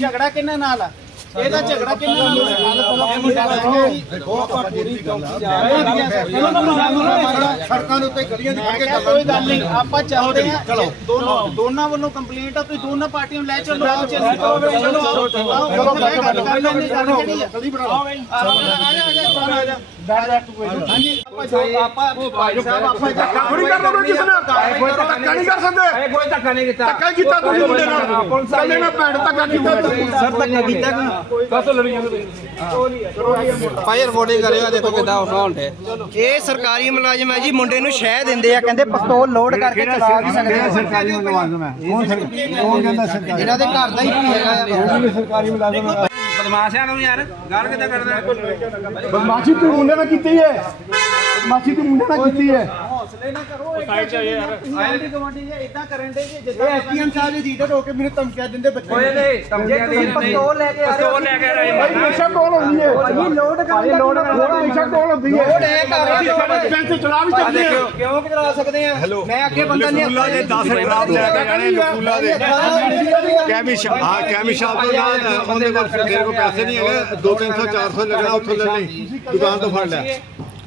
ਝਗੜਾ ਕਿਹਨਾਂ ਨਾਲ ਆ? ਇਹਦਾ ਝਗੜਾ ਕਿੰਨੇ ਇਹ ਮੁੰਡਾ ਦੇਖੋ ਆਪਾਂ ਪੂਰੀ ਚੌਕੀ ਜਾ ਰਹੇ ਹਾਂ ਸੜਕਾਂ ਦੇ ਉੱਤੇ ਗਲੀਆਂ ਦੀ ਫੜ ਕੇ ਕਿਹਾ ਕੋਈ ਗੱਲ ਨਹੀਂ ਆਪਾਂ ਚਾਹੁੰਦੇ ਆ ਦੋਨੋਂ ਦੋਨਾਂ ਵੱਲੋਂ ਕੰਪਲੇਂਟ ਆ ਤੁਸੀਂ ਦੋਨਾਂ ਪਾਰਟੀਆਂ ਨੂੰ ਲੈ ਚੱਲੋ ਆਓ ਚੱਲੋ ਚਲੋ ਆਓ ਚਲੋ ਬਹਿ ਗੱਲ ਕਰ ਲੈਂਦੇ ਗੱਲ ਕਿਹੜੀ ਆ ਗਲੀ ਬਣਾ ਲਓ ਆ ਜਾ ਆ ਜਾ ਆ ਜਾ ਬੈਠ ਜਾ ਤੂੰ ਕੋਈ ਹਾਂਜੀ ਆਪਾਂ ਜੋ ਆਪਾਂ ਭਾਈ ਸਾਹਿਬ ਆਪਾਂ ਥੋੜੀ ਕਰ ਲਓ ਕਿਸੇ ਨੇ ਧੱਕਾ ਨਹੀਂ ਕਰ ਸਕਦੇ ਕੋਈ ਧੱਕਾ ਨਹੀਂ ਕੀਤਾ ਧੱਕਾ ਕੀਤਾ ਤੁਸੀਂ ਮੁੰਡੇ ਨਾਲ ਕੱਲੇ ਨਾਲ ਭੈਣ ਧੱਕਾ ਕੀਤਾ ਤੁਸੀਂ ਸਰ ਧੱਕਾ ਕੀਤਾ ਕਸੋ ਲੜੀ ਜਾਂਦੇ ਭਾਈ ਰਿਪੋਰਟਿੰਗ ਕਰਿਓ ਦੇਖੋ ਕਿੱਦਾਂ ਉਠਾ ਹੁੰਦੇ ਇਹ ਸਰਕਾਰੀ ਮੁਲਾਜ਼ਮ ਹੈ ਜੀ ਮੁੰਡੇ ਨੂੰ ਸ਼ਹਿ ਦਿੰਦੇ ਆ ਕਹਿੰਦੇ ਪਿਸਤੌਲ ਲੋਡ ਕਰਕੇ ਚਲਾ ਵੀ ਸਕਦੇ ਆ। ਸਰਕਾਰੀ ਮੁਲਾਜ਼ਮ ਹੈ? ਕੌਣ ਕੌਣ ਕਹਿੰਦਾ ਸਰਕਾਰੀ? ਇਹਨਾਂ ਦੇ ਘਰ ਦਾ ਹੀ ਹੈਗਾ ਆ ਸਰਕਾਰੀ ਮੁਲਾਜ਼ਮ ਬਦਮਾਸ਼ਾਂ ਨੂੰ ਯਾਰ ਗੱਲ ਕਿੱਦਾਂ ਕਰਦਾ? ਬਦਮਾਸ਼ੀ ਤੂੰ ਮੁੰਡੇ ਨਾਲ ਕੀਤੀ ਹੈ। ਬਦਮਾਸ਼ੀ ਤੂੰ ਮੁੰਡੇ ਨਾਲ ਕੀਤੀ ਹੈ। ਹੌਸਲੇ ਨਾ ਕਰੋ ਸਾਈਡ ਚ ਯਾਰ। ਆਂਟੀ ਗਵਾਂਡੀ ਜੇ ਇਦਾਂ ਕਰਨ ਦੇ ਜੇ ਇਹ ਜਿੱਦਾਂ ਐਸਪੀਐਮ ਸਾਹਿਬ ਜੀ ਜੀਟਰ ਹੋ ਕੇ ਮੈਨੂੰ ਧਮਕੀਆਂ ਦਿੰਦੇ ਬੱਚੇ ਕੋਈ ਨਹੀਂ ਧਮਕੀਆਂ ਦੇ ਪਿਸਤੌਲ ਲੈ ਕੇ ਆ ਰਹੇ ਪਿਸਤੌਲ ਲੈ ਕੇ ਆਏ ਭਾਈ ਨਸ਼ਾ ਕੋਲ ਹੁੰਦੀ ਹੈ। ਭਾਈ ਲੋਡ ਕਰਨ ਲੋਡ ਨਸ਼ਾ ਕੋਲ ਹੁੰਦੀ ਹੈ। ਲੋਡ ਹੈ ਵਿੱਚ ਸਾਡੇ ਪੈਸੇ ਚਲਾ ਵੀ ਸਕਦੇ ਆ ਕਿਉਂ ਕਿ ਚਲਾ ਸਕਦੇ ਆ ਮੈਂ ਅੱਗੇ ਬੰਦਾ ਨਹੀਂ ਸਕੂਲਾਂ ਦੇ 10 ਖਰਾਬ ਲੈ ਕੇ ਜਾਣੇ ਸਕੂਲਾਂ ਦੇ। ਕੈਮੀ ਸ਼ਾ- ਹਾਂ ਕੈਮੀ ਸ਼ਾਪ ਤੋਂ ਨਾ ਉਹਦੇ ਕੋਲ ਤੇਰੇ ਕੋਲ ਪੈਸੇ ਨਹੀਂ ਹੈਗੇ। 2 300 400 ਲੱਗਣਾ ਉੱਥੋਂ ਲੈ ਲਈ। ਦੁਕਾਨ ਤੋਂ ਫੜ ਲੈ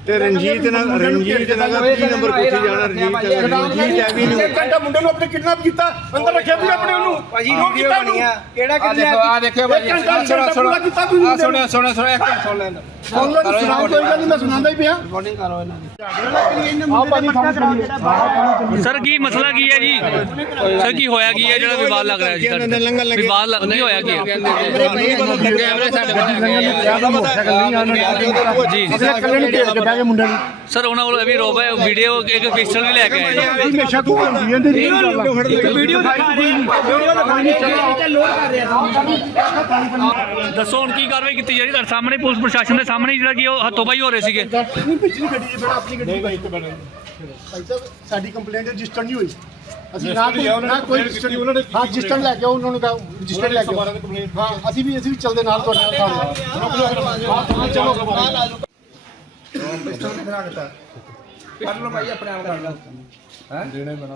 ਤੇ ਰਣਜੀਤ ਨਗਰ ਰਣਜੀਤ ਨਗਰ 30 ਨੰਬਰ ਕੋਠੀ ਜਾਣਾ? ਰਣਜੀਤ ਰਣਜੀਤ ਐਵੀਨਿਊ ਇੱਕ ਘੰਟਾ ਮੁੰਡੇ ਨੂੰ ਆਪਣੇ ਕਿਡਨੈਪ ਕੀਤਾ ਅੰਦਰ ਰੱਖਿਆ ਵੀ ਆਪਣੇ ਉਹਨੂੰ ਭਾਜੀ ਵੀਡੀਓ ਕੀਤਾ ਆ। ਕਿਹੜਾ ਆ ਕਿੰਨੇ ਦੇਖੋ ਆ ਦੇਖੋ ਭਾਜੀ ਇੱਕ ਘੰਟਾ ਸੁਣਾ ਸੁਣਾ। ਕੀਤਾ ਤੁਸੀਂ ਆ ਸੁਣਿਆ ਸੁਣਿਆ ਸੁਣਿਆ ਇੱਕ ਮਿੰਟ ਸੁਣ ਲੈਂਦਾ ਸੁਣ ਲਓ ਸੁਣਾ ਕੋਈ ਗੱਲ ਨਹੀਂ ਮੈਂ ਸੁਣਾਉਂਦਾ ਹੀ ਪਿਆ। ਰਿਪੋਰਟਿੰਗ ਕਰੋ ਇਹਨਾਂ ਦੀ। ਆਹ ਭਾਜੀ ਕੰਮ ਕਰੀਏ। ਸਰ ਕੀ ਮਸਲਾ ਕੀ ਹੈ ਜੀ? ਸਰ ਕੀ ਹੋਇਆ ਕੀ ਹੈ? ਜਿਹੜਾ ਵਿਵਾਦ ਲੱਗ ਰਿਹਾ ਜੀ ਵਿਵਾਦ ਲੱਗ- ਕੀ? ਹੋਇਆ ਕੀ? ਹੈ ਕੈਮਰੇ ਸਾਡੇ ਜੀ। ਅਗਲੇ ਕੱਲੇ ਨੂੰ ਘੇਰ ਕੇ ਬਹਿ ਗਏ ਮੁੰਡੇ ਨੂੰ। ਸਰ ਉਹਨਾਂ ਕੋਲ ਵੀ ਰੋਬ ਹੈ ਵੀਡੀਓ ਇੱਕ ਪਿਸਟਲ ਵੀ ਲੈ ਕੇ ਆਏ ਹਮੇਸ਼ਾ ਤੂੰ ਹੁੰਦੀ ਹੈ ਤੇਰੀ ਵੀਡੀਓ ਦਿਖਾ ਰਹੇ ਵੀਡੀਓ ਦਿਖਾ ਰਹੇ ਲੋਡ ਕਰ ਰਿਹਾ ਦੱਸੋ ਹੁਣ ਕੀ ਕਾਰਵਾਈ ਕੀਤੀ ਜਾ ਰਹੀ ਤੁਹਾਡੇ ਸਾਹਮਣੇ ਪੁਲਿਸ ਪ੍ਰਸ਼ਾਸਨ ਦੇ ਸਾਹਮਣੇ ਜਿਹੜਾ ਕਿ ਉਹ ਹੱਥੋਂ ਹੋ ਰਹੇ ਸੀਗੇ। ਨਹੀਂ ਪਿਛਲੀ ਗੱਡੀ 'ਚ ਬੜਾ ਆਪਣੀ ਗੱਡੀ। ਬਾਈਕ ਤੇ ਬਣੇ ਭਾਈ ਸਾਹਿਬ ਸਾਡੀ ਕੰਪਲੇਂਟ ਰਜਿਸਟਰ ਨਹੀਂ ਹੋਈ। ਅਸੀਂ ਨਾ ਕੋਈ ਨਾ ਕੋਈ ਰਜਿਸਟਰ ਉਹਨਾਂ ਨੇ ਹਾਂ ਰਜਿਸਟਰ ਲੈ ਕੇ ਆਓ ਉਹਨਾਂ ਨੂੰ ਕਹੋ ਰਜਿਸਟਰ ਲੈ ਕੇ ਆਓ। ਹਾਂ ਅਸੀਂ ਵੀ ਅਸੀਂ ਵੀ ਚੱਲਦੇ ਨਾਲ ਤੁਹਾਡੇ ਨਾਲ ਹਾਂ। ਚਲੋ ਕਰ ਲਓ ਭਾਈ ਆਪਣੇ ਆਪ ਕਰ ਲਓ। ਹੈ? ਦੇਣੇ ਬਣਾ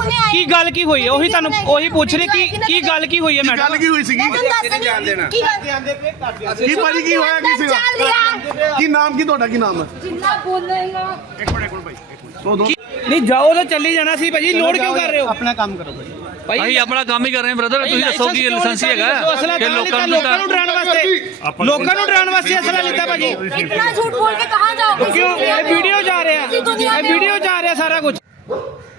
आप उन्हें आए ਕੀ ਗੱਲ ਕੀ ਹੋਈ ਹੈ ਉਹੀ ਤੁਹਾਨੂੰ ਉਹੀ ਪੁੱਛ ਰਹੇ ਕੀ ਕੀ ਗੱਲ ਕੀ ਹੋਈ ਹੈ ਗੱਲ ਮੈਡਮ ਕੀ ਹੋਈ ਸੀਗੀ ਜਾਣ ਦੇਣਾ। की गल ਕੀ ਭਾਜੀ ਕੀ ਹੋਇਆ ਕੀ चल ਸੀਗਾ रहा ਕੀ ਨਾਮ ਕੀ ਤੁਹਾਡਾ ਕੀ ਨਾਮ ਹੈ जितना बोल रहे हो ਨਹੀਂ ਜਾਓ ਤਾਂ ਚੱਲੀ ਜਾਣਾ ਸੀ ਭਾਜੀ ਲੋਡ ਕਿਉਂ ਕਰ ਰਹੇ ਹੋ ਆਪਣਾ ਕੰਮ ਕਰੋ ਭਾਈ ਅਸੀਂ ਆਪਣਾ ਕੰਮ ਹੀ ਕਰ ਰਹੇ ਹਾਂ ਬ੍ਰਦਰ ਤੁਸੀਂ ਦੱਸੋ ਕੀ ਲਾਇਸੈਂਸ ਹੈਗਾ ਅਸਲਾ ਕਿ ਲੋਕਾਂ ਲੋਕਾਂ ਨੂੰ ਨੂੰ ਡਰਾਉਣ ਵਾਸਤੇ ਲੋਕਾਂ ਨੂੰ ਡਰਾਉਣ ਵਾਸਤੇ ਅਸਲਾ ਲਿੱਤਾ ਭਾਜੀ इतना झूठ बोल के कहाँ जाओगे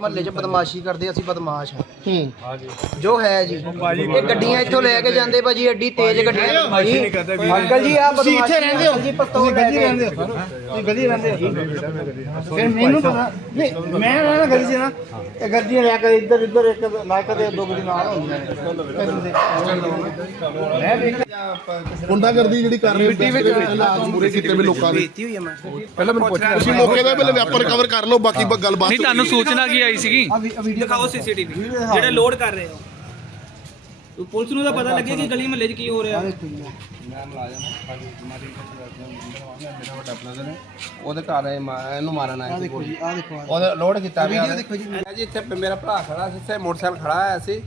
ਮਹੱਲੇ 'ਚ ਬਦਮਾਸ਼ੀ ਕਰਦੇ ਅਸੀਂ ਬਦਮਾਸ਼ ਹਾਂ। ਹੂੰ। ਜੋ ਹੈ ਜੀ। ਇਹ ਗੱਡੀਆਂ ਇੱਥੋਂ ਲੈ ਕੇ ਜਾਂਦੇ ਭਾਜੀ ਐਡੀ ਤੇਜ਼ ਗੱਡੀਆਂ। ਭਾਜੀ ਅੰਕਲ ਜੀ ਆ ਬਦਮਾਸ਼ੀ ਇੱਥੇ ਰਹਿੰਦੇ ਹੋ? ਜੀ ਪਿਸਤੌਲ ਲੈ ਕੇ ਤੁਸੀਂ ਗਲੀ ਰਹਿੰਦੇ ਹੋ? ਫਿਰ ਮੈਨੂੰ ਪਤਾ ਨਹੀਂ ਮੈਂ ਰਹਿਣਾ ਗਲੀ 'ਚ ਨਾ। ਇਹ ਗੱਡੀਆਂ ਲੈ ਕੇ ਇੱਧਰ ਇੱਧਰ ਇੱਕ ਲਾਇਕ ਦੇ ਦੋ ਗੱਡੀ ਨਾਲ ਹੁੰਦੀਆਂ ਮੈਂ ਵੇਖਿਆ ਗੁੰਡਾ ਕਰਦੀ ਜਿਹੜੀ ਕਰ ਰਹੀ ਹੈ ਪੂਰੇ ਕੀਤੇ ਵੀ ਲੋਕਾਂ ਮੈਂ। ਪਹਿਲਾਂ ਮੈਨੂੰ ਪੁੱਛ ਤੁਸੀਂ ਮੌਕੇ ਦਾ ਪਹਿਲੇ ਵੈਪਰ ਕਵਰ ਕਰ ਲਓ ਬਾਕੀ ਗੱਲਬਾਤ ਨਹੀਂ ਤੁਹਾਨੂੰ ਸੂਚਨਾ ਕੀ ਆਈ ਸੀਗੀ। ਦਿਖਾਓ ਸੀਸੀਟੀਵੀ ਜਿਹੜੇ ਲੋਡ ਕਰ ਰਹੇ ਹੋ। ਪੁਲਿਸ ਨੂੰ ਤਾਂ ਪਤਾ ਲੱਗੇ ਕਿ ਗਲੀ ਮਹੱਲੇ 'ਚ ਕੀ ਹੋ ਰਿਹਾ। ਉਹਦੇ ਘਰ ਇਹ ਮਾ- ਇਹਨੂੰ ਮਾਰਨ ਆਇਆ ਸੀ ਗੋਲੀ। ਆ ਦੇਖੋ ਉਹਨੇ ਲੋਡ ਕੀਤਾ ਪਿਆ ਵੀਡੀਓ ਦੇਖੋ ਜੀ। ਜੀ ਇੱਥੇ ਮੇਰਾ ਭਰਾ ਖੜਾ ਸੀ ਇੱਥੇ ਮੋਟਰਸਾਈਕਲ ਖੜਾ ਆਇਆ ਸੀ।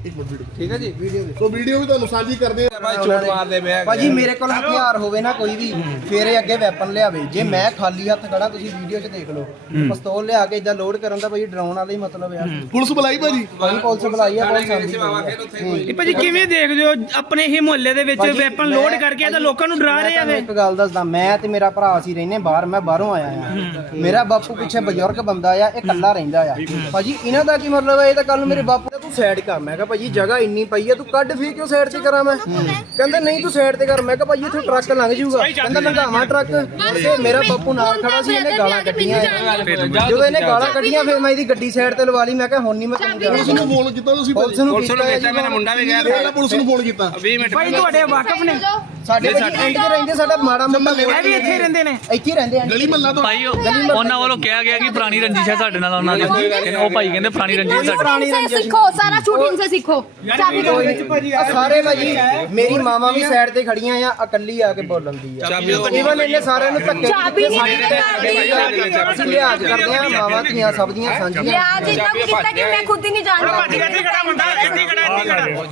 ਠੀਕ ਹੈ ਜੀ? ਸੋ ਵੀਡੀਓ ਵੀ ਤੁਹਾਨੂੰ ਸਾਂਝੀ ਕਰਦੇ ਆ ਭਾਈ ਚੋਟ ਮਾਰਦੇ ਪਿਆ ਭਾਜੀ ਮੇਰੇ ਕੋਲ ਹਥਿਆਰ ਹੋਵੇ ਨਾ ਕੋਈ ਵੀ ਫੇਰ ਇਹ ਅੱਗੇ ਵੈਪਨ ਲਿਆਵੇ। ਜੇ ਮੈਂ ਖਾਲੀ ਹੱਥ ਖੜਾ ਤੁਸੀਂ ਵੀਡੀਓ 'ਚ ਦੇਖ ਲਓ। ਪਿਸਤੌਲ ਲਿਆ ਕੇ ਇਦਾਂ ਲੋਡ ਕਰਨ ਦਾ ਭਾਜੀ ਡਰਾਉਣ ਵਾਲਾ ਹੀ ਮਤਲਬ ਆ। ਪੁਲਿਸ ਬੁਲਾਈ ਭਾਜੀ? ਭਾਜੀ ਪੁਲਿਸ ਬੁਲਾਈ ਆ ਪੁਲਿਸ ਆਉਂਦੀ ਸੇਵਾ ਫਿਰ ਉੱਥੇ ਕੋਈ ਇਹ ਭਾਜੀ ਕਿਵੇਂ ਦੇਖਦੇ ਹੋ ਆਪਣੇ ਹੀ ਮੁਹੱਲੇ ਦੇ ਵਿੱਚ ਵੈਪਨ ਲੋਡ ਕਰਕੇ ਤਾਂ ਲੋਕਾਂ ਨੂੰ ਡਰਾ ਰਹੇ ਆ ਮੈਂ ਵੇ। ਇੱਕ ਗੱਲ ਦੱਸਦਾ ਮੈਂ ਤੇ ਮੇਰਾ ਭਰਾ ਅਸੀਂ ਰਹਿੰਦੇ ਬਾਹਰ ਮੈਂ ਬਾਹਰੋਂ ਆਇਆ ਆ ਮੇਰਾ ਬਾਪੂ ਪਿੱਛੇ ਬਜ਼ੁਰਗ ਬੰਦਾ ਆ ਇਹ ਇਕੱਲਾ ਰਹਿੰਦਾ ਆ। ਭਾਜੀ ਇਹਨਾਂ ਦਾ ਕੀ ਮਤਲਬ ਹੈ ਇਹ ਤਾਂ ਕੱਲ ਨੂੰ ਮੇਰੇ ਬਾਪੂ ਦਾ ਤੂੰ ਸਾਈਡ ਕਰ। ਮੈਂ ਕਿਹਾ ਭਾਜੀ ਜਗ੍ਹਾ ਇੰਨੀ ਪਈ ਆ ਤੂੰ ਕੱਢ ਫੇਰ ਕਿਉਂ ਸਾਈਡ ਤੇ ਕਰਾਂ ਮੈਂ? ਕਹਿੰਦਾ ਨਹੀਂ ਤੂੰ ਸਾਈਡ ਤੇ ਕਰ। ਮੈਂ ਕਿਹਾ ਭਾਜੀ ਇੱਥੇ ਟਰੱਕ ਲੰਘ ਜਾਊਗਾ। ਕਹਿੰਦਾ ਲੰਘਾਵਾਂ ਟਰੱਕ। ਤੇ ਮੇਰਾ ਬਾਪੂ ਨਾਲ ਖੜਾ ਸੀ ਇਹਨੇ ਗਾਲਾਂ ਕੱਢੀਆਂ। ਜਦੋਂ ਇਹਨੇ ਗਾਲਾਂ ਕੱਢੀਆਂ ਫਿਰ ਮੈਂ ਇਹਦੀ ਗੱਡੀ ਸਾਈਡ ਤੇ ਲਵਾ ਲਈ। ਮੈਂ ਕਿਹਾ ਹੁਣ ਨਹੀਂ ਮੈਂ ਤੈਨੂੰ ਜਾਣਾ ਨੂੰ ਫੋਨ ਕੀਤਾ ਤੁਸੀਂ ਪੁਲਿਸ ਨੂੰ ਕੀਤਾ ਮੇਰਾ ਮੁੰਡਾ ਵੀ ਗਿਆ। ਪੁਲਿਸ ਨੂੰ ਫੋਨ ਕੀਤਾ। 20 ਮਿੰਟ ਭਾਈ ਤੁਹਾਡੇ ਵਾਕਫ ਨੇ। ਸਾਡੇ ਭਾਜੀ ਐਂਡ 'ਚ ਰਹਿੰਦੇ ਸਾਡਾ ਮਾੜਾ ਮੋਟਾ ਇਹ ਵੀ ਇੱਥੇ ਹੀ ਰਹਿੰਦੇ ਨੇ ਇੱਥੇ ਹੀ ਰਹਿੰਦੇ ਆ ਗਲੀ ਮਹੱਲਾ ਤੋਂ ਭਾਈ ਉਹ- ਉਹਨਾਂ ਵੱਲੋਂ ਕਿਹਾ ਗਿਆ ਕਿ ਪੁਰਾਣੀ ਰੰਜਿਸ਼ ਹੈ ਸਾਡੇ ਨਾਲ ਉਹਨਾਂ ਦੀ ਕਹਿੰਦੇ- ਉਹ ਭਾਈ ਕਹਿੰਦੇ ਪੁਰਾਣੀ ਰੰਜਿਸ਼ ਹੈ ਸਾਡੀ ਪੁਰਾਣੀ से रंजिश सीखो सारा शूटिंग से सीखो चाबी दो ਆ ਸਾਰੇ ਭਾਜੀ ਮੇਰੀ ਮਾਮਾ ਵੀ ਸਾਈਡ ਤੇ ਖੜੀਆਂ ਆ ਇਕੱਲੀ ਆ ਕੇ ਬੋਲਣ ਦੀ ਆ ਈਵਨ ਇਹਨੇ ਸਾਰਿਆਂ ਨੂੰ ਧੱਕੇ ਚਾਬੀ ਨਹੀਂ ਨਿਕਾਲਦੀ। ਅਸੀਂ ਲਿਹਾਜ਼ ਕਰਦੇ ਆ ਮਾਵਾਂ ਧੀਆਂ ਸਭ ਦੀਆਂ ਸਾਂਝੀਆਂ लिहाज इतना कितना कि मैं खुद ही नहीं जान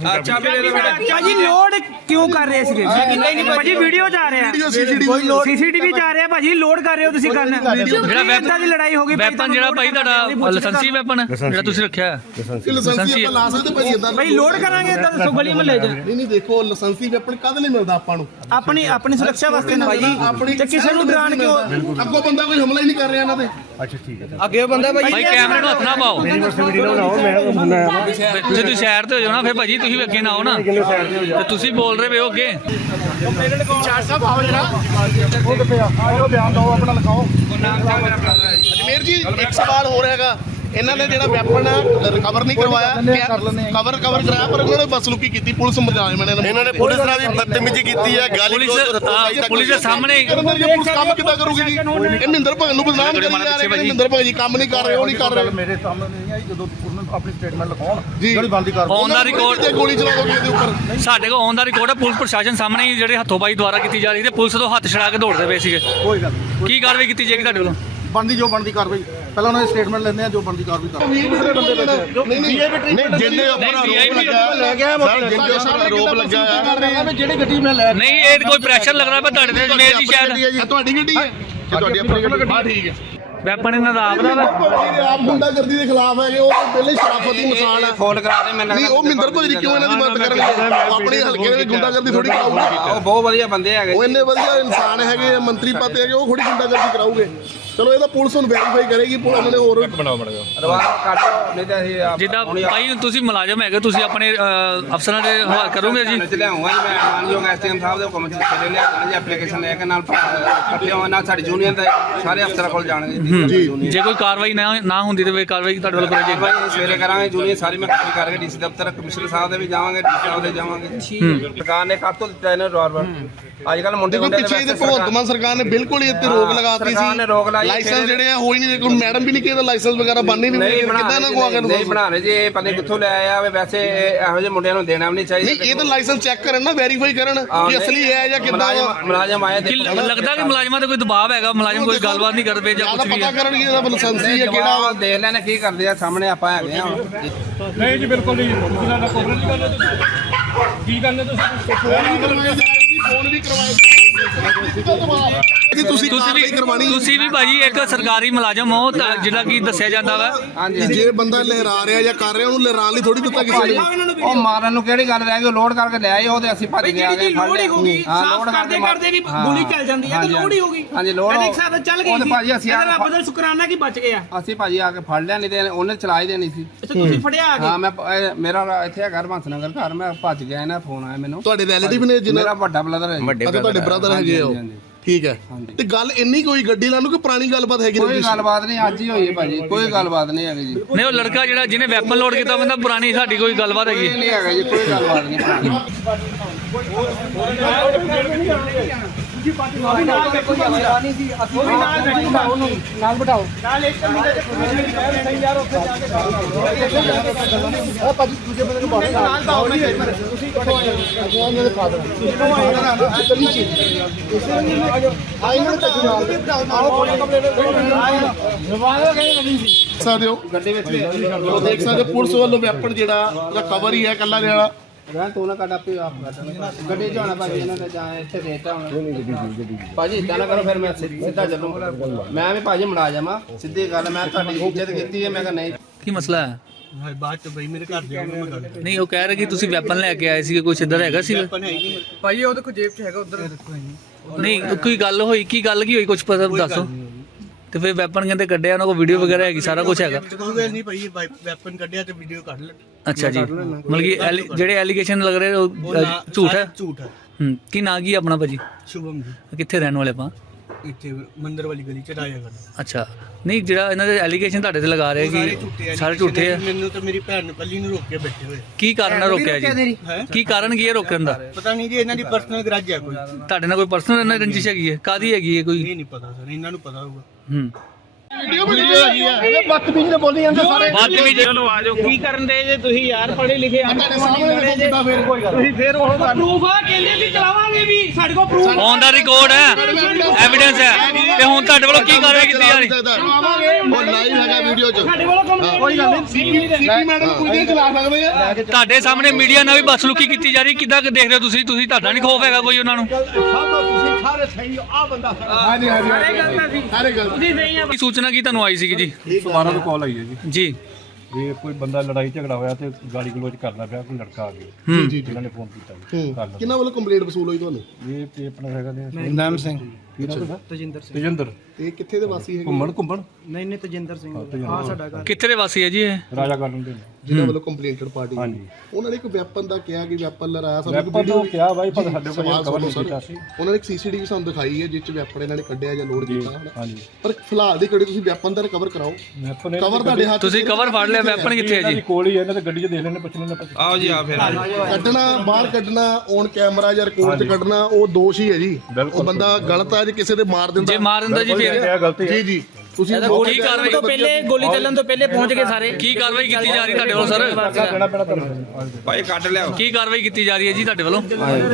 पाती ਇੱਥੇ ਖੜਾ ਮੁੰਡਾ ਇੱਥੇ ਖੜਾ ਇੱਥੇ ਖੜਾ ਅੱਛਾ ਭਾਜੀ ਲੋਡ ਕਿਉਂ ਕਰ ਰਹੇ ਸੀਗੇ? ਭਾਜੀ ਵੀਡੀਓ ਜਾ ਰਿਹਾ। ਸੀਸੀਟੀਵੀ ਜਾ ਰਿਹਾ ਭਾਜੀ ਲੋਡ ਕਰ ਰਹੇ ਹੋ ਤੁਸੀਂ ਕਰਨ। ਜਿਹੜਾ ਵੈਪਨ ਦੀ ਲੜਾਈ ਹੋ ਗਈ ਵੈਪਨ ਜਿਹੜਾ ਭਾਈ ਤੁਹਾਡਾ ਲਾਇਸੈਂਸੀ ਵੈਪਨ ਜਿਹੜਾ ਤੁਸੀਂ ਰੱਖਿਆ ਹੈ। ਲਾਇਸੈਂਸੀ ਆਪਾਂ ਲਾ ਸਕਦੇ ਭਾਜੀ ਇਦਾਂ ਭਾਈ ਲੋਡ ਕਰਾਂਗੇ ਤਾਂ ਦੱਸੋ ਗਲੀ ਮਹੱਲੇ 'ਚ। ਨਹੀਂ ਨਹੀਂ ਦੇਖੋ ਲਾਇਸੈਂਸੀ ਵੈਪਨ ਕਦ ਲਈ ਮਿਲਦਾ ਆਪਾਂ ਨੂੰ? ਆਪਣੀ ਆਪਣੀ ਸੁਰੱਖਿਆ ਵਾਸਤੇ ਨਾ ਆਪਣੀ ਤੇ ਕਿਸੇ ਨੂੰ ਡਰਾਣ ਕਿਉਂ? ਅੱਗੋਂ ਬੰਦਾ ਕੋਈ ਹਮਲਾ ਹੀ ਨਹੀਂ ਕਰ ਰਿਹਾ ਇਹਨਾਂ ਤੇ। ਅੱਗੇ ਬੰਦਾ ਭਾਜੀ ਭਾਈ ਕੈਮਰੇ ਨੂੰ ਹੱਥ ਨਾ ਪਾਓ। ਜੇ ਤੁਸੀਂ ਸਾਈਡ ਤੇ ਹੋ ਨਾ ਫਿਰ ਭਾਜੀ ਤੁਸੀਂ ਅੱਗੇ ਨਾ ਆਓ ਨਾ। ਤੇ ਤੁਸੀਂ ਬੋਲ ਰਹੇ ਹੋ ਅੱਗੇ। ਅਜਮੇਰ ਜੀ ਇੱਕ ਸਵਾਲ ਹੋ ਰਿਹਾ ਹੈਗਾ। ਇਹਨਾਂ ਨੇ ਜਿਹੜਾ ਵੈਪਨ ਰਿਕਵਰ ਨਹੀਂ ਕਰਵਾਇਆ। ਕਵਰ ਕਵਰ ਕਰਾਇਆ ਪਰ ਉਹਨਾਂ ਨੇ ਬਸ ਲੁਕੀ ਕੀਤੀ ਪੁਲਿਸ ਮੁਲਾਜ਼ਮਾਂ ਨੇ। ਇਹਨਾਂ ਨੇ ਪੁਲਿਸ ਨਾਲ ਵੀ ਬਦਤਮੀਜ਼ੀ ਕੀਤੀ ਹੈ ਗਾਲੀ ਪੁਲਿਸ ਆ, ਪੁਲਿਸ ਦੇ ਸਾਹਮਣੇ ਪੁਲਿਸ ਕੰਮ ਕਿੱਦਾਂ ਕਰੂਗੀ ਜੀ? ਇਹ ਮਹਿੰਦਰ ਭਗਤ ਨੂੰ ਬਦਨਾਮ ਕਰੀ ਜਾ ਰਹੇ ਨੇ ਮਹਿੰਦਰ ਭਗਤ ਜੀ ਕੰਮ ਨਹੀਂ ਕਰ ਰਹੇ ਉਹ ਨਹੀਂ ਕਰ ਰਹੇ। ਮੇਰੇ ਸਾਹਮਣੇ ਨਹੀਂ ਆਈ ਜਦੋਂ ਆਪਣੀ ਸਟੇਟਮੈਂਟ ਲਿਖਾਉਣ ਜੀ। ਬੰਦੀ ਕਰ ਔਨ ਦਾ ਰਿਕਾਰਡ ਤੇ ਗੋਲੀ ਚਲਾ ਦੋਗੇ ਇਹਦੇ ਉੱਪਰ। ਸਾਡੇ ਕੋਲ ਔਨ ਦਾ ਰਿਕਾਰਡ ਹੈ ਪੁਲਿਸ ਪ੍ਰਸ਼ਾਸਨ ਸਾਹਮਣੇ ਹੀ ਜਿਹੜੇ ਹੱਥੋਂਬਾਈ ਦੁਆਰਾ ਕੀਤੀ ਜਾ ਰਹੀ ਤੇ ਪੁਲਿਸ ਤੋਂ ਹੱਥ ਛੜਾ ਕੇ ਦੌੜਦੇ ਪਏ ਸੀਗੇ। ਕੋਈ ਗੱਲ। ਕੀ ਕਾਰਵਾਈ ਕੀਤੀ ਜਾਏਗੀ ਤੁਹਾਡੇ ਵੱਲੋਂ ਬੰਦੀ ਜੋ ਬੰਦੀ ਕਾਰਵਾਈ। ਪਹਿਲਾਂ ਉਹਨਾਂ ਦੀ ਸਟੇਟਮੈਂਟ ਲੈਂਦੇ ਆ ਜੋ ਬੰਦੀ ਕਾਰਵਾਈ ਕਰਦੇ ਨਹੀਂ ਨਹੀਂ। ਨਹੀਂ ਜਿੰਦੇ ਉੱਪਰ ਆਰੋਪ ਲੱਗਾ ਲੈ ਗਿਆ ਸਰ ਜਿੰਦੇ ਉੱਪਰ ਆਰੋਪ ਲੱਗਾ ਹੈ। ਜਿਹੜੀ ਗੱਡੀ ਮੈਂ ਲੈ ਨਹੀਂ ਇਹ ਕੋਈ ਪ੍ਰੈਸ਼ਰ ਲੱਗ ਰਿਹਾ ਪਰ ਤੁਹਾਡੇ ਤੇ ਜਮੇਰ ਦੀ ਸ਼ਾਇਦ। ਤੁਹਾਡੀ ਗੱਡੀ ਹੈ। ਤੁਹਾਡੀ ਆਪਣੀ ਗੱਡੀ। ਹਾਂ ਠੀਕ ਹੈ। ਵੈਪਨ ਇਹਨਾਂ ਦਾ ਆਪਦਾ ਵਾ। ਆਪ ਗੁੰਡਾਗਰਦੀ ਦੇ ਖਿਲਾਫ ਹੈਗੇ ਉਹ ਪਹਿਲੇ ਸ਼ਰਾਫਤ ਦੀ ਮਿਸਾਲ ਹੈ। ਫੋਨ ਕਰਾ ਦੇ ਮੈਨੂੰ ਨਹੀਂ ਉਹ ਮਿੰਦਰ ਜੀ ਕਿਉਂ ਇਹਨਾਂ ਦੀ ਮਦਦ ਕਰਨਗੇ? ਉਹ ਆਪਣੇ ਹਲਕੇ ਦੇ ਗੁੰਡਾਗਰਦੀ ਥੋੜੀ ਕਰਾਉਗੇ ਉਹ ਬਹੁਤ ਵਧੀਆ ਬੰਦੇ ਹੈਗੇ ਉਹ ਇੰਨੇ ਵਧੀਆ ਇਨਸਾਨ ਹੈਗੇ ਆ, ਮੰਤਰੀ ਪਦ ਹੈਗੇ ਉਹ ਥੋੜੀ ਗੁੰਡਾਗਰਦੀ ਕਰਾਉਗੇ ਚਲੋ ਇਹਦਾ ਪੁਲਿਸ ਹੁਣ ਵੈਰੀਫਾਈ ਕਰੇਗੀ ਪੁਲਿਸ ਉਹਨਾਂ ਨੇ ਹੋਰ ਰਵਾ ਕੱਢ ਲਓ, ਨਹੀਂ ਤਾਂ ਅਸੀਂ ਆਪ- ਜਿੱਦਾਂ ਭਾਈ ਤੁਸੀਂ ਮੁਲਾਜ਼ਮ ਹੈਗੇ ਤੁਸੀਂ ਆਪਣੇ ਅਫਸਰਾਂ ਦੇ ਹਵਾਲੇ ਕਰੋਗੇ ਜੀ? ਚ ਲਿਆਉਂਗਾ ਜੀ ਮੈਂ ਮਾਨਯੋਗ ਐਸਟੀਐਮ ਸਾਹਿਬ ਦੇ ਹੁਕਮ ਚ ਚਲੇ ਲਿਆ ਜੀ ਐਪਲੀਕੇਸ਼ਨ ਲੈ ਕੇ ਨਾਲ ਇਕੱਠੇ ਹੋਣ ਨਾਲ ਸਾਡੀ ਯੂਨੀਅਨ ਦੇ ਸਾਰੇ ਅਫਸਰਾਂ ਕੋਲ ਜਾਣਗੇ ਜੀ ਜੇ। ਕੋਈ ਕਾਰਵਾਈ ਨਾ ਨਾ ਹੁੰਦੀ ਤੇ ਫਿਰ ਕਾਰਵਾਈ ਤੁਹਾਡੇ ਵੱਲੋਂ ਜਾਏਗੀ। ਭਾਈ ਸਵੇਰੇ ਕਰਾਂਗੇ ਯੂਨੀਅਨ ਸਾਰੀ ਮੈਂ ਇਕੱਠੀ ਕਰਕੇ ਡੀਸੀ ਦਫ਼ਤਰ ਕਮਿਸ਼ਨਰ ਸਾਹਿਬ ਦੇ ਵੀ ਜਾਵਾਂਗੇ ਡੀਸੀ ਸਾਹਿਬ ਦੇ ਜਾਵਾਂਗੇ। ਸਰਕਾਰ ਨੇ ਕੱਟ ਤੋਂ ਦਿੱਤਾ ਇਹਨਾਂ ਰਿਵਾਲਵਰ ਅੱਜ ਕੱਲ ਮੁੰਡੇ ਦੇਖੋ ਮੁੰਡੇ ਪਿੱਛੇ ਇਹਦੇ ਭਗਵੰਤ ਮਾਨ ਸਰਕਾਰ ਨੇ ਬਿਲਕੁਲ ਹੀ ਇੱਥੇ ਰੋਕ ਲਗਾਤੀ ਸਰਕਾਰ ਨੇ ਰੋਕ ਲਾਈ, ਲਾਇਸੈਂਸ ਜਿਹੜੇ ਆ ਹੋ ਹੀ ਨਹੀਂ ਦੇਖੋ ਮੈਡਮ ਵੀ ਨਹੀਂ ਕਿਹਦਾ ਲਾਇਸੈਂਸ ਵਗੈਰਾ ਬੰਨ ਹੀ ਨਹੀਂ ਨਹੀਂ ਕਿੱਦਾਂ ਨਾ ਕੋ ਆ ਕੇ ਨਹੀਂ ਬਣਾ ਰਹੇ ਜੀ ਇਹ ਪਤਾ ਨਹੀਂ ਕਿੱਥੋਂ ਲੈ ਆਇਆ ਵੇ ਵੈਸੇ ਇਹ ਜਿਹੇ ਮੁੰਡਿਆਂ ਨੂੰ ਦੇਣਾ ਵੀ ਨਹੀਂ ਚਾਹੀਦਾ ਨਹੀਂ ਇਹ ਤਾਂ ਲਾਇਸੈਂਸ ਚੈੱਕ ਕਰਨ ਨਾ ਵੈਰੀਫਾਈ ਕਰਨ ਕਿ ਅਸਲੀ ਹੈ ਜਾਂ ਕਿੱਦਾਂ ਮੁਲਾਜ਼ਮ ਵਾ। ਦੇਖੋ ਲੱਗਦਾ ਕਿ ਮੁਲਾਜ਼ਮਾਂ ਤੇ ਕੋਈ ਦਬਾਅ ਹੈਗਾ ਮੁਲਾਜ਼ਮ ਕੋਈ ਗੱਲਬਾਤ ਨਹੀਂ ਕਰਦੇ ਜਾਂ ਕੁਝ ਵੀ ਪਤਾ ਕਰਨਗੇ ਇਹਦਾ ਲਾਇਸੈਂਸ ਹੀ ਹੈ ਕਿਹੜਾ ਵਾ। ਦੇਖ ਲੈਣੇ ਕੀ ਕਰਦੇ ਆ ਸਾਹਮਣੇ ਆਪਾਂ ਹੈਗੇ ਆ। ਨਹੀਂ ਜੀ ਬਿਲਕੁਲ ਨਹੀਂ ਤੁਸੀਂ ਸਾਡਾ ਕੋਵਰ ਨਹੀਂ ਕਰਦੇ ਕੀ ਕਰਨੇ ਤੁਸੀਂ? ਫੋਨ ਵੀ ਕਰਵਾਇਆ। ਜੀ ਤੁਸੀਂ ਤੁਸੀਂ ਵੀ ਕਰਵਾਣੀ ਤੁਸੀਂ ਵੀ ਭਾਜੀ ਇੱਕ ਸਰਕਾਰੀ ਮੁਲਾਜ਼ਮ ਹੋ ਤਾਂ ਜਿਹੜਾ ਕਿ ਦੱਸਿਆ ਜਾਂਦਾ ਵਾ। ਕਿ ਜੇ ਬੰਦਾ ਲਹਿਰਾ ਰਿਹਾ ਜਾਂ ਕਰ ਰਿਹਾ ਉਹਨੂੰ ਲਹਿਰਾਣ ਲਈ ਥੋੜੀ ਦਿੱਤਾ ਕਿਸੇ ਨੇ? ਉਹ ਮਾਰਨ ਨੂੰ ਕਿਹੜੀ ਗੱਲ ਰਹਿ ਗਈ? ਲੋਡ ਕਰਕੇ ਲੈ ਆਏ ਉਹ ਤੇ ਅਸੀਂ ਭੱਜ ਗਏ ਆ ਜਿਹੜੀ ਲੋੜ ਹੀ ਹਾਂ, ਸਾਫ਼ ਲੋਡ ਕਰਦੇ ਕਰਦੇ ਵੀ ਹਾਂ। ਗੋਲੀ ਚੱਲ ਜਾਂਦੀ ਹੈ ਤੇ ਲੋੜ ਹੀ ਹੋਗੀ ਹਾਂਜੀ, ਲੋੜ ਇਹਦੇ ਹੋ- ਨਾਲ ਚੱਲ ਗਈ ਸੀ। ਭਾਜੀ ਅਸੀਂ ਇਹਦਾ ਰੱਬ ਦਾ ਸ਼ੁਕਰਾਨਾ ਕਿ ਬਚ ਗਿਆ? ਅਸੀਂ ਭਾਜੀ ਆ ਕੇ ਫੜ ਲਿਆ ਨਹੀਂ ਤੇ ਉਹਨੇ ਚਲਾ ਹੀ ਦੇਣੀ ਸੀ। ਅੱਛਾ ਤੁਸੀਂ ਫੜਿਆ ਆ ਹਾਂ ਮੈਂ ਪ- ਇਹ ਮੇਰਾ ਇੱਥੇ ਘਰ ਨਗਰ ਘਰ ਮੈਂ ਭੱਜ ਗਿਆ ਇਹਨਾਂ ਫੋਨ ਆਇਆ ਮੈਨੂੰ। ਤੁਹਾਡੇ ਰਿਲੇਟਿਵ ਨੇ ਜਿਹਨਾਂ ਮੇਰਾ ਵੱਡਾ ਬ੍ਰਦਰ ਹੈ ਜੀ। ਅੱਛਾ ਤੁਹਾਡੇ ਬ੍ਰਦਰ ਹੈਗੇ। ਹਾਂਜੀ, ਠੀਕ ਹੈ ਤੇ ਗੱਲ ਇੰਨੀ ਕੋਈ ਗੱਡੀ ਲਾ ਨੂੰ ਕਿ ਪੁਰਾਣੀ ਗੱਲਬਾਤ ਹੈਗੀ ਕੋਈ ਗੱਲਬਾਤ ਨਹੀਂ ਅੱਜ ਹੀ ਹੋਈ ਹੈ ਭਾਜੀ ਕੋਈ ਗੱਲਬਾਤ ਨਹੀਂ ਹੈਗੀ ਜੀ ਨਹੀਂ ਉਹ ਲੜਕਾ ਜਿਹੜਾ ਜਿਹਨੇ ਵੈਪਨ ਲੋਡ ਕੀਤਾ ਬੰਦਾ ਪੁਰਾਣੀ ਸਾਡੀ ਕੋਈ ਗੱਲਬਾਤ ਹੈਗੀ ਕੋਈ ਨਹੀਂ ਹੈਗਾ ਜੀ ਕੋਈ ਗੱਲਬਾਤ ਨਹੀਂ ਪੁਰਾਣੀ। ਨਾਲ ਬਿਠਾਓ। ਆ ਭਾਜੀ ਦੂਜੇ ਬੰਦੇ ਨੂੰ ਬਾਹਰ ਨਾਲ ਤੁਸੀਂ ਹੋ। ਉਹਨਾਂ ਦੇ ਫਾਦਰ ਕਿੱਥੋਂ ਆਏ ਹੋ। ਚੱਲੀ ਚੀ ਆ ਇਹਨਾਂ ਨੂੰ ਤੱਕ ਨਾਲ ਬਿਠਾਓ ਨਾਲ ਕੋਈ ਕੰਪਲੇਂਟ ਰਿਵਾਲਵਰ ਕਹਿੰਦੇ ਨਹੀਂ ਸੀ ਸਕਦੇ ਹੋ। ਗੱਡੀ ਵਿੱਚ ਉਹ ਦੇਖ ਸਕਦੇ ਪੁਲਿਸ ਵੱਲੋਂ ਵੈਪਨ ਜਿਹੜਾ ਉਹਦਾ ਕਵਰ ਹੀ ਹੈ ਕੱਲਾ ਜਿਹੜਾ ਰਹਿਣ ਤੂੰ ਨਾ ਕੱਢ ਆਪੇ ਆਪ ਕੱਢ ਗੱਡੀ ਚ ਹੋਣਾ ਭਾਜੀ ਇਹਨਾਂ ਦਾ ਜਾਂ ਇੱਥੇ ਰੇਤਾ ਹੋਣਾ। ਭਾਜੀ ਇਦਾਂ ਨਾ ਕਰੋ ਫਿਰ ਮੈਂ ਸਿ- ਸਿੱਧਾ ਚੱਲੂੰਗਾ ਮੈਂ ਵੀ ਭਾਜੀ ਮੜਾ ਜਾਵਾਂ। ਸਿੱਧੀ ਗੱਲ ਮੈਂ ਤੁਹਾਡੀ ਇੱਜ਼ਤ ਕੀਤੀ ਹੈ ਮੈਂ ਕਿਹਾ ਨਹੀਂ। ਕੀ ਮਸਲਾ ਹੈ? ਬਾਅਦ ਚ ਬਈ ਮੇਰੇ ਘਰ ਦੇ ਆਉਣਗੇ ਮੈਂ ਗੱਲ ਨਹੀਂ ਉਹ ਕਹਿ ਰਹੇ ਕਿ ਤੁਸੀਂ ਵੈਪਨ ਲੈ ਕੇ ਆਏ ਸੀਗੇ ਕੁਛ ਇੱਧਰ ਹੈਗਾ ਸੀਗਾ ਪਰ ਹੈ ਹੀ ਨਹੀਂ ਭਾਈ ਉਹਦੇ ਕੋ ਜੇਬ 'ਚ ਹੈਗਾ ਉਧਰ। ਨਹੀਂ ਕੋਈ ਗੱਲ ਹੋਈ ਕੀ ਗੱਲ ਕੀ ਹੋਈ? ਕੁਛ ਪਤਾ ਦੱਸੋ। ਤੇ ਫਿਰ ਵੈਪਨ ਕਹਿੰਦੇ ਕੱਢਿਆ ਉਹਨਾਂ ਕੋਲ ਵੀਡੀਓ ਵਗੈਰਾ ਹੈਗੀ ਸਾਰਾ ਕੁਝ ਹੈਗਾ। ਕੋਈ ਗੱਲ ਨਹੀਂ ਭਾਈ ਵੈਪਨ ਕੱਢਿਆ ਤੇ ਵੀਡੀਓ ਕੱਢ ਲੈ। ਅੱਛਾ ਜੀ। ਮਤਲਬ ਕਿ ਐਲੀ- ਜਿਹੜੇ ਐਲੀਗੇਸ਼ਨ ਲੱਗ ਰਹੇ ਉਹ ਅ, ਝੂਠ ਹੈ? ਝੂਠ ਹੈ। ਹੂੰ ਕੀ ਨਾਂ ਕੀ ਆਪਣਾ ਭਾਜੀ? ਸ਼ੁਭਮ ਜੀ। ਕਿੱਥੇ ਰਹਿਣ ਵਾਲੇ ਆਪਾਂ? ਇੱਥੇ ਮੰਦਰ ਵਾਲੀ ਗਲੀ ਚ ਕਰ ਅੱਛਾ। ਨਹੀਂ ਜਿਹੜਾ ਇਹਨਾਂ ਦੇ ਐਲੀਗੇਸ਼ਨ ਤੁਹਾਡੇ ਤੇ ਲਗਾ ਰਹੇ ਕਿ ਸਾਰੇ ਝੂਠੇ ਆ? ਮੈਨੂੰ ਤਾਂ ਮੇਰੀ ਭੈਣ ਨੂੰ ਕੱਲੀ ਨੂੰ ਰੋਕ ਕੇ ਬੈਠੇ ਹੋਏ। ਕੀ ਕਾਰਨ ਹੈ ਰੋਕਿਆ ਜੀ? ਹੈ? ਕੀ ਕਾਰਨ ਕੀ ਹੈ ਰੋਕਣ ਦਾ? ਪਤਾ ਨਹੀਂ ਜੀ ਇਹਨਾਂ ਦੀ ਪਰਸਨਲ ਗਰਜ ਹੈ ਕੋਈ। ਤੁਹਾਡੇ ਨਾਲ ਕੋਈ ਪਰਸਨਲ ਇਹਨਾਂ ਦੀ ਰੰਜਿਸ਼ ਹੈਗੀ ਹੈ? ਕਾਦੀ ਹੈਗੀ ਹੈ ਕੋਈ? ਇਹ ਨਹੀਂ ਪਤਾ ਸਰ ਇਹਨਾਂ ਨੂੰ ਪਤਾ ਹੋਊਗਾ। ਹੂੰ। ਵੀਡੀਓ ਵੀਡੀਓ ਹੈਗੀ ਆ ਇਹ ਬਦਤਮੀਜ਼ ਨੇ ਬੋਲੀ ਜਾਂਦੇ ਸਾਰੇ। ਬਾਤ ਵੀ ਚਲੋ ਆ ਜਾਓ। ਕੀ ਕਰਨ ਦੇ ਜੇ ਤੁਸੀਂ? ਯਾਰ ਪੜੇ ਲਿਖੇ ਆ। ਤੁਹਾਡੇ ਸਾਹਮਣੇ ਦੇਖੋ ਕਿੱਦਾਂ ਫੇਰ। ਕੋਈ ਗੱਲ ਤੁਸੀਂ ਫੇਰ ਉਹ ਪ੍ਰੂਫ ਆ ਕਹਿੰਦੇ ਸੀ ਚਲਾਵਾਂਗੇ ਵੀ। ਸਾਡੇ ਕੋਲ ਪ੍ਰੂਫ ਔਨ ਦਾ ਰਿਕਾਰਡ ਹੈ। ਐਵੀਡੈਂਸ ਹੈ ਤੇ ਹੁਣ ਤੁਹਾਡੇ ਵੱਲੋਂ ਕੀ ਕਾਰਵਾਈ ਕੀਤੀ ਜਾ ਰਹੀ? ਉਹ ਲਾਈਵ ਹੈਗਾ ਵੀਡੀਓ ਚ। ਸਾਡੇ ਕੋਲ ਕੰਪਲੇਂਟ ਕੋਈ ਗੱਲ ਨਹੀਂ ਸੀਪੀ ਮੈਡਮ ਕੋਈ ਨਹੀਂ ਚਲਾ ਸਕਦੇ ਆ। ਤੁਹਾਡੇ ਸਾਹਮਣੇ ਮੀਡੀਆ ਨਾਲ ਵੀ ਬਦਸਲੂਕੀ ਕੀਤੀ ਜਾ ਰਹੀ। ਕਿੱਦਾਂ ਦੇਖ ਰਹੇ ਹੋ ਤੁਸੀਂ? ਤੁਸੀਂ ਤੁਹਾਡਾ ਨਹੀਂ ਖੋਫ ਹੈਗਾ ਕੋਈ ਉਹਨਾਂ ਨੂੰ? ਤੁਸੀਂ ਸਾਰੇ ਸਹੀ ਆ ਬੰਦਾ ਹਾਂਜੀ ਹਾਂਜੀ ਸਾਰੇ ਗੱਲ ਤਾਂ ਸੀ ਸਾਰੇ ਗੱਲ ਤੁਸੀਂ ਸਹੀ ਆ। ਕੀ ਸੂਚਨਾ ਕੀ ਤੁਹਾਨੂੰ ਆਈ ਸੀਗੀ ਜੀ? ਸਵਾਰਾਂ ਨੂੰ ਕਾਲ ਆਈ ਹੈ ਜੀ। ਜੀ। ਵੀ ਕੋਈ ਬੰਦਾ ਲੜਾਈ ਝਗੜਾ ਹੋਇਆ ਤੇ ਗਾਲੀ ਗਲੋਚ ਕਰਦਾ ਪਿਆ ਕੋਈ ਲੜਕਾ ਆ ਗਿਆ। ਹੂੰ। ਇਹਨਾਂ ਨੇ ਫੋਨ ਕੀਤਾ ਜੀ। ਕਿੰਨਾ ਵੱਲੋਂ ਕੰਪਲੀਟ ਵਸੂਲ ਹੋਈ ਤੁਹਾਨੂੰ? ਇਹ ਤੇ ਆਪਣਾ ਹੈਗਾ ਨੇ ਨਾਮ ਸਿੰਘ? ਤਜਿੰਦਰ ਸਿੰਘ। ਤੇਜਿੰਦਰ। ਇਹ ਕਿੱਥੇ ਦੇ ਵਾਸੀ ਹੈਗੇ? ਘੁੰਮਣ ਘੁੰਮਣ? ਨਹੀਂ ਨਹੀਂ ਤਜਿੰਦਰ ਸਿੰਘ। ਆ ਸਾਡਾ ਘਰ। ਕਿੱਥੇ ਦੇ ਵਾਸੀ ਹੈ ਜੀ ਇਹ? ਰਾਜਾ ਗਾਰਡਨ ਦੇ। ਜਿਹਨਾਂ ਵੱਲੋਂ ਕੰਪਲੇਂਟਡ ਪਾਰਟੀ ਹਾਂਜੀ। ਉਹਨਾਂ ਨੇ ਇੱਕ ਵੈਪਨ ਦਾ ਕਿਹਾ ਕਿ ਵੈਪਨ ਲੜਾਇਆ ਸਾਨੂੰ ਇੱਕ ਵੈਪਨ ਵੀਡੀਓ ਤੋਂ ਕਿਹਾ ਬਾਈ ਪਰ ਸਾਡੇ ਕੋਲ ਕਵਰ ਨਹੀਂ ਕੀਤਾ ਸੀ। ਉਹਨਾਂ ਨੇ ਇੱਕ ਸੀਸੀਟੀਵੀ ਸਾਨੂੰ ਦਿਖਾਈ ਹੈ ਜਿਸ ਚ ਵੈਪਨ ਇਹਨਾਂ ਨੇ ਕੱਢਿਆ ਜਾਂ ਲੋਡ ਕੀਤਾ। ਹਾਂਜੀ। ਪਰ ਫਿਲਹਾਲ ਦੀ ਘੜੀ ਤੁਸੀਂ ਵੈਪਨ ਦਾ ਰਿਕਵਰ ਕਰਾਓ। ਵੈਪਨ ਕਵਰ ਤੁਹਾਡੇ ਹੱਥ ਤੁਸੀਂ ਕਵਰ ਫੜ ਲਿਆ ਵੈਪਨ ਕਿੱਥੇ ਹੈ ਜੀ? ਕੋਲ ਹੀ ਹੈ ਇਹਨਾਂ ਦੇ ਗੱਡੀ 'ਚ ਦੇਖ ਲੈਣੇ ਪੁੱਛ ਲੈਣੇ ਆਓ ਜੀ ਆ ਫਿਰ। ਕੱਢਣਾ ਬਾਹਰ ਕੱਢਣਾ ਔਨ ਕੈਮਰਾ ਜਾਂ ਰਿਕਾਰਡ ਚ ਕੱਢਣਾ ਉਹ ਦੋਸ਼ ਹੀ ਹੈ ਜੀ। ਉਹ ਬੰਦਾ ਗਲਤ ਹੈ ਜੇ ਕਿਸੇ ਦੇ ਮਾਰ ਦਿੰਦਾ। ਜੇ ਮਾਰ ਦਿੰਦਾ ਜੀ ਫਿਰ ਇਹ ਗਲਤੀ ਜੀ ਜੀ। ਤੁਸੀਂ ਕੀ ਕਾਰਵਾਈ ਤੋਂ ਪਹਿਲੇ ਗੋਲੀ ਚੱਲਣ ਤੋਂ ਪਹਿਲੇ ਪਹੁੰਚ ਗਏ ਸਾਰੇ। ਕੀ ਕਾਰਵਾਈ ਕੀਤੀ ਜਾ ਰਹੀ ਤੁਹਾਡੇ ਵੱਲੋਂ ਸਰ? ਭਾਈ ਕੱਢ ਲਿਆਓ। ਕੀ ਕਾਰਵਾਈ ਕੀਤੀ ਜਾ ਰਹੀ ਹੈ ਜੀ ਤੁਹਾਡੇ ਵੱਲੋਂ?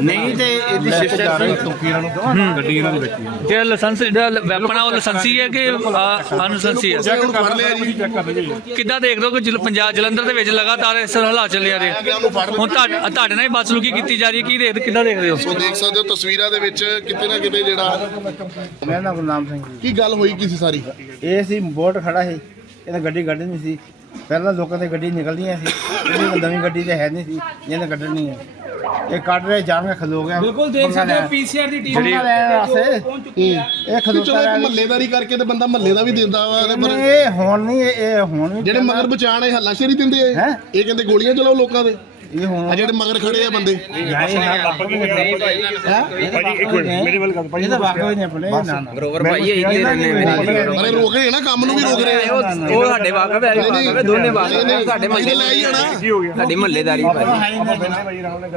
ਨਹੀਂ ਤੇ ਇਹਦੀ ਸਿਸਟਰ ਟੋਕੀ ਇਹਨਾਂ ਨੂੰ। ਗੱਡੀ ਇਹਨਾਂ ਦੀ ਵੇਚੀ ਹੈ। ਜਿਹੜਾ ਲਾਇਸੈਂਸ ਜਿਹੜਾ ਵੈਪਨ ਆ ਉਹ ਲਾਇਸੈਂਸੀ ਹੈ ਕਿ ਅਨਲਾਇਸੈਂਸੀ ਹੈ? ਚੈੱਕ ਫੜ ਲਿਆ ਜੀ। ਚੈੱਕ ਕਰ ਕਿੱਦਾਂ ਦੇਖ ਰਹੇ ਹੋ ਕਿ ਜਲ- ਪੰਜਾਬ ਜਲੰਧਰ ਦੇ ਵਿੱਚ ਲਗਾਤਾਰ ਇਸ ਤਰ੍ਹਾਂ ਹਾਲਾਤ ਚੱਲੇ ਆ ਰਹੇ ਹੁਣ ਤੁਹਾਡੇ ਤੁਹਾਡੇ ਨਾਲ ਹੀ ਬਦਸਲੂਕੀ ਕੀਤੀ ਜਾ ਰਹੀ ਹੈ ਕੀ ਦੇਖ ਕਿੱਦਾਂ ਦੇਖ ਰਹੇ ਹੋ? ਸੋ ਦੇਖ ਸਕਦੇ ਹੋ ਤਸਵੀਰਾਂ ਦੇ ਵਿੱਚ ਕਿਤੇ ਨਾ ਕਿਤੇ ਜਿਹੜਾ ਮੇਰਾ ਨਾਮ ਗੁਰਨਾਮ ਸਿੰਘ। ਕੀ ਗੱਲ ਹੋਈ ਕੀ ਸੀ ਸਾਰੀ? ਇਹ ਸੀ ਬੋਟ ਖੜਾ ਸੀ ਇਹਨੇ ਗੱਡੀ ਕੱਢਣੀ ਸੀ। ਪਹਿਲਾਂ ਲੋਕਾਂ ਦੇ ਗੱਡੀ ਨਿਕਲਦੀਆਂ ਸੀ ਇਹਦੀ ਨਵੀਂ ਗੱਡੀ ਤੇ ਹੈ ਨਹੀਂ ਸੀ ਇਹਨੇ ਕੱਢਣੀ ਹੈ ਇਹ ਕੱਢ ਰਹੇ ਜਾਣ ਕੇ ਖਲੋ ਗਿਆ। ਬਿਲਕੁਲ ਦੇਖ ਸਕਦੇ ਹੋ ਪੀਸੀਆਰ ਦੀ ਟੀਮ ਜਿਹੜੀ ਵਾਸਤੇ। ਇਹ ਚਲੋ ਖਲੋਤਾ ਇੱਕ ਰਿਹਾ ਮਹੱਲੇਦਾਰੀ ਕਰਕੇ ਤੇ ਬੰਦਾ ਮਹੱਲੇ ਦਾ ਵੀ ਦਿੰਦਾ ਵਾ ਤੇ ਪਰ ਇਹ ਹੁਣ ਨਹੀਂ ਇਹ ਇਹ ਹੁਣ ਵੀ ਜਿਹੜੇ ਮਗਰ ਬਚਾਣੇ ਹੱਲਾਸ਼ੇਰੀ ਦਿੰਦੇ ਆ ਹੈਂ? ਇਹ ਕਹਿੰਦੇ ਗੋਲੀਆਂ ਚਲਾਓ ਲੋਕਾਂ ਦੇ। ਇਹ ਹੁਣ ਆ ਜਿਹੜੇ ਮਗਰ ਖੜੇ ਆ ਬੰਦੇ। ਭਾਜੀ ਇੱਕ ਮਿੰਟ ਮੇਰੀ ਵੱਲ ਗੱਲ ਭਾਜੀ ਇਹ ਤਾਂ ਵਾਕਈ ਨਹੀਂ ਆਪਣੇ ਨਾ ਨਾ। ਬਰੋਬਰ ਭਾਈ ਇੱਥੇ ਰਹਿੰਦੇ ਅਰੇ ਰੋਕ ਰਹੇ ਨਾ ਕੰਮ ਨੂੰ ਵੀ ਰੋਕ ਰਹੇ ਆ। ਉਹ ਸਾਡੇ ਵਾਕਫ ਹੈ ਵਾਕਫ ਦੋਨੇ ਵਾਕਫ ਹੈ ਸਾਡੇ ਮਹੱਲੇ ਲੈ ਹੀ ਜਾਣਾ ਸਾਡੀ ਮਹੱਲੇਦਾਰੀ ਭਾਈ।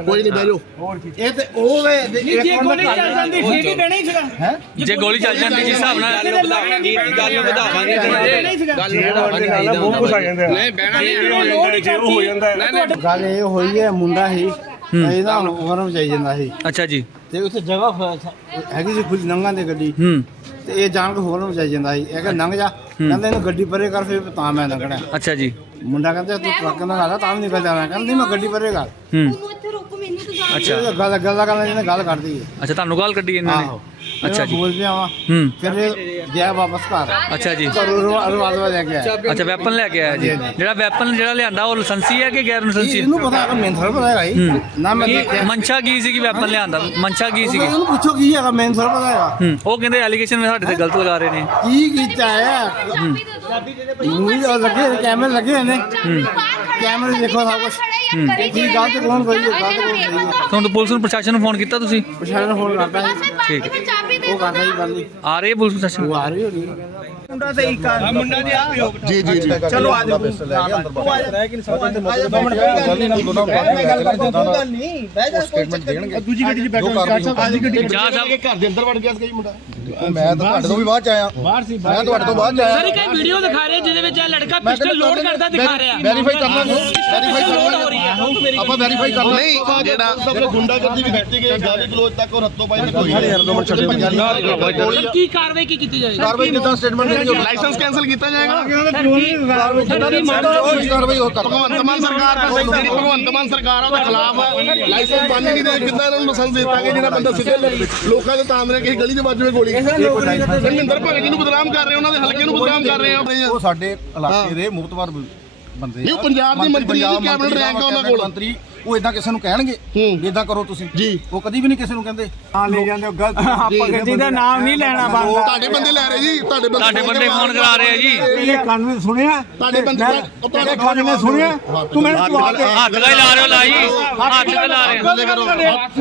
ਕੋਈ ਨਹੀਂ ਬਹਿ ਜਾਓ। ਇਹ ਤੇ ਉਹ ਵੇ ਜੇ ਗੋਲੀ ਚੱਲ ਜਾਂਦੀ? ਫਿਰ ਹੀ ਦੇਣਾ ਹੀ ਸੀਗਾ? ਜੇ ਗੋਲੀ ਚੱਲ ਜਾਂਦੀ ਜਿਸ ਹਿਸਾਬ ਨਾਲ ਗੱਲ ਨੂੰ ਵਧਾਵਾਂਗੇ ਗੱਲ ਨੂੰ ਵਧਾਵਾਂਗੇ ਨਹੀਂ ਬਹਿਣਾ ਨਹੀਂ ਜੇ ਉਹ ਹੋ ਜਾਂਦਾ ਗੱਲ ਇਹ ਹੋਈ ਹੈ ਮੁੰਡਾ ਸੀ ਇਹਦਾ ਹੁਣ ਉਮਰ ਵਿੱਚ ਜਾਂਦਾ ਸੀ ਅੱਛਾ ਜੀ ਤੇ ਉੱਥੇ ਜਗ੍ਹਾ ਹੈਗੀ ਸੀ ਖੁੱਲੀ ਨੰਗਾ ਦੀ ਗੱਡੀ ਹੂੰ ਤੇ ਇਹ ਜਾਣ ਕੇ ਹੋਰ ਨੂੰ ਜਾਈ ਜਾਂਦਾ ਸੀ ਇਹ ਕਹਿੰਦਾ ਲੰਘ ਜਾ ਕਹਿੰਦਾ ਇਹਨੂੰ ਗੱਡੀ ਪਰੇ ਕਰ ਫਿਰ ਤਾਂ ਮੈਂ ਲੰਘਣਾ ਅੱਛਾ ਜੀ ਮੁੰਡਾ ਕਹਿੰਦਾ ਤੂੰ ਟਰੱਕ ਨਾਲ ਲਾ ਤਾਂ ਵੀ ਨਿਕਲ ਜਾਣਾ ਕਹਿੰਦਾ ਨਹੀਂ ਮੈਂ ਗੱਡੀ ਪਰੇ ਕਰ ਹੂੰ ਉਹਨੂੰ ਇੱਥੇ ਰੋਕੋ ਮੈਨੂੰ ਤਾਂ ਗੱਲ ਗੱਲ ਕਰਨ ਜਿਹਨੇ ਗੱਲ ਕੱਢਦੀ ਹੈ ਅੱਛਾ ਤੁਹਾਨੂੰ ਗਾਲ ਕੱਢੀ ਇਹਨਾਂ ਨੇ ਆਹੋ ਅੱਛਾ ਜੀ। ਬੋਲ ਪਿਆ ਵਾ ਹੂੰ। ਫਿਰ ਗਿਆ ਵਾਪਸ ਘਰ। ਅੱਛਾ ਜੀ। ਘਰੋਂ ਰਵਾਦਵਾ ਲੈ ਕੇ ਆਇਆ। ਅੱਛਾ ਵੈਪਨ ਲੈ ਕੇ ਆਇਆ ਜੀ। ਜਿਹੜਾ ਵੈਪਨ ਜਿਹੜਾ ਲਿਆਂਦਾ ਉਹ ਲਾਇਸੈਂਸੀ ਹੈ ਕਿ ਗੈਰ ਲਾਇਸੈਂਸੀ? ਹੈ ਇਹਨੂੰ ਪਤਾ ਹੈਗਾ ਮੈਨੂੰ ਥੋੜਾ ਪਤਾ ਹੈਗਾ ਨਾ ਮੈਂ ਕੀ ਮਨਸ਼ਾ ਕੀ ਸੀਗੀ ਵੈਪਨ ਲਿਆਂਦਾ? ਮਨਸ਼ਾ ਕੀ ਸੀਗੀ? ਇਹਨੂੰ ਪੁੱਛੋ ਕੀ ਹੈਗਾ ਮੈਨੂੰ ਥੋੜਾ ਪਤਾ ਹੈਗਾ। ਹੂੰ। ਉਹ ਕਹਿੰਦੇ ਐਲੀਗੇਸ਼ਨ ਸਾਡੇ ਤੇ ਗਲਤ ਲਗਾ ਰਹੇ ਨੇ। ਕੀ ਕੀਤਾ ਹੈ? ਮੂਵੀ ਉਹ ਲੱਗੇ ਕੈਮਰੇ ਲੱਗੇ ਨੇ। ਕੈਮਰੇ ਦੇਖੋ ਸਭ ਕੁਝ ਕੀ ਗਲਤ ਕੌਣ ਕੋਈ ਗਲਤ ਕੌਣ ਹੈ ਤੁਹਾਨੂੰ ਪੁਲਿਸ ਨੂੰ ਪ੍ਰਸ਼ਾਸਨ ਨੂੰ ਫੋਨ ਕੀਤਾ ਤੁਸੀਂ? ਪ੍ਰਸ਼ਾਸਨ ਫੋਨ ਕਰਦਾ ਸੀ ਠੀਕ ਦੇ ਉਹ ਕਰਦਾ ਜੀ ਗੱਲ ਨਹੀਂ। ਆ ਰਹੇ ਪੁਲਿਸ ਪ੍ਰਸ਼ਾਸਨ? ਉਹ ਆ ਰਹੀ ਹੋਣੀ ਜੀ ਜੀ ਜੀ ਚਲੋ ਆ ਜਾਓ। ਦੂਜੀ ਗੱਡੀ 'ਚ ਬੈਠੋ ਆਜੀ ਗੱਡੀ ਜਾ ਸਾਹਿਬ ਘਰ ਦੇ ਅੰਦਰ ਵੜ ਗਿਆ ਸੀ ਮੁੰਡਾ। ਮੈਂ ਤਾਂ ਤੁਹਾਡੇ ਤੋਂ ਵੀ ਬਾਅਦ ਚ ਆਇਆ। ਬਾਹਰ ਸੀ ਮੈਂ ਤੁਹਾਡੇ ਤੋਂ ਬਾਅਦ ਚ ਆਇਆ। ਸਰ ਇੱਕ ਵੀਡੀਓ ਦਿਖਾ ਰਹੇ ਜਿਹਦੇ ਵਿੱਚ ਇਹ ਲੜਕਾ ਪਿਸਟਲ ਲੋਡ ਕਰਦਾ ਦਿਖਾ ਰਿਹਾ। ਵੈਰੀਫਾਈ ਵੈਰੀਫਾਈ ਰਹੀ ਹੈ। ਹੁਣ ਤੂੰ ਮੇਰੀ ਆਪਾਂ ਵੈਰੀਫਾਈ ਕਰਨਾ ਨਹੀਂ ਜਿਹੜਾ ਸਭ ਗੁੰਡਾਗਰਦੀ ਵੀ ਕੀਤੀ ਗਈ। ਗਾਲੀ ਗਲੋਚ ਤੱਕ ਉਹ ਰੱਤੋਂ ਪਾਈ ਕੋਈ ਯਾਰ ਦੋ ਮਿੰਟ ਛੱਡੇ ਕੀ ਕਾਰਵਾਈ ਕੀ ਕੀਤੀ ਜਾਏਗੀ ਕਾਰਵਾਈ ਕਿਦਾਂ ਸਟੇਟਮੈਂਟ ਲਾਇਸੈਂਸ ਕੈਨਸਲ ਕੀਤਾ ਜਾਏਗਾ? ਕਾਰਵਾਈ ਉਹ ਕਰ। ਭਗਵੰਤ ਮਾਨ ਸਰਕਾਰ ਦਾ ਜਿਹੜੀ ਭਗਵੰਤ ਮਾਨ ਸਰਕਾਰ ਆ ਉਹਦੇ ਖਿਲਾਫ ਲਾਇਸੈਂਸ ਬੰਦ ਨਹੀਂ ਦੇ ਕਿੱਦਾਂ ਇਹਨਾਂ ਨੂੰ ਲਾਇਸੈਂਸ ਦੇ ਦਾਂਗੇ ਜਿਹੜਾ ਬੰਦਾ ਸਿੱਧੇ ਲੋਕਾਂ ਦੇ ਤਾਂਦਰੇ ਕਿਸੇ ਗਲੀ 'ਚ ਵੱਜਵੇ ਗੋਲੀ ਧਰਮਿੰਦਰ ਭਗਤ ਜੀ ਨੂੰ ਬਦਨਾਮ ਕਰ ਰਹੇ ਉਹਨਾਂ ਦੇ ਹਲਕੇ ਨੂੰ ਬਦਨਾਮ ਕਰ ਰਹੇ ਆ ਉਹ ਸਾਡੇ ਇਲਾਕੇ ਦੇ ਮੁਖਤਵਾਰ ਬੰਦੇ ਨਹੀਂ, ਉਹ ਪੰਜਾਬ ਦੇ ਮੰਤਰੀ ਕੈਬਨਿਟ ਮੰਤਰੀ, ਰੈਂਕ ਆ ਉਹਨਾਂ ਕੋਲ। ਮੰਤਰੀ ਉਹ ਇਦਾਂ ਕਿਸੇ ਨੂੰ ਕਹਿਣਗੇ ਇਦਾਂ ਕਰੋ ਤੁਸੀਂ। ਜੀ। ਉਹ ਕਦੀ ਵੀ ਨਹੀਂ ਕਿਸੇ ਨੂੰ ਕਹਿੰਦੇ। ਹਾਂ ਲੈ ਜਾਂਦੇ ਹੋ ਗਲਤ ਭਗਤ ਜੀ ਦਾ ਨਾਮ ਨਹੀਂ ਲੈਣਾ ਬੰਦਾ। ਤੁਹਾਡੇ ਬੰਦੇ ਲੈ ਰਹੇ ਜੀ ਤੁਹਾਡੇ ਬੰਦੇ ਤੁਹਾਡੇ ਬੰਦੇ ਫੋਨ ਕਰਾ ਰਹੇ ਆ ਜੀ। ਇਹ ਕਾਨੂੰਨ ਸੁਣਿਆ ਤੁਹਾਡੇ ਬੰਦੇ ਤੁਹਾਡੇ ਕਾਨੂੰਨ ਨੇ ਸੁਣਿਆ ਤੂੰ ਮੈਨੂੰ ਹੱਥ ਲਾ ਰਹੇ ਹੋ ਲਾਈ ਹੱਥ ਕਾ ਲਾ ਰਹੇ ਹੋ। ਕਰੋ।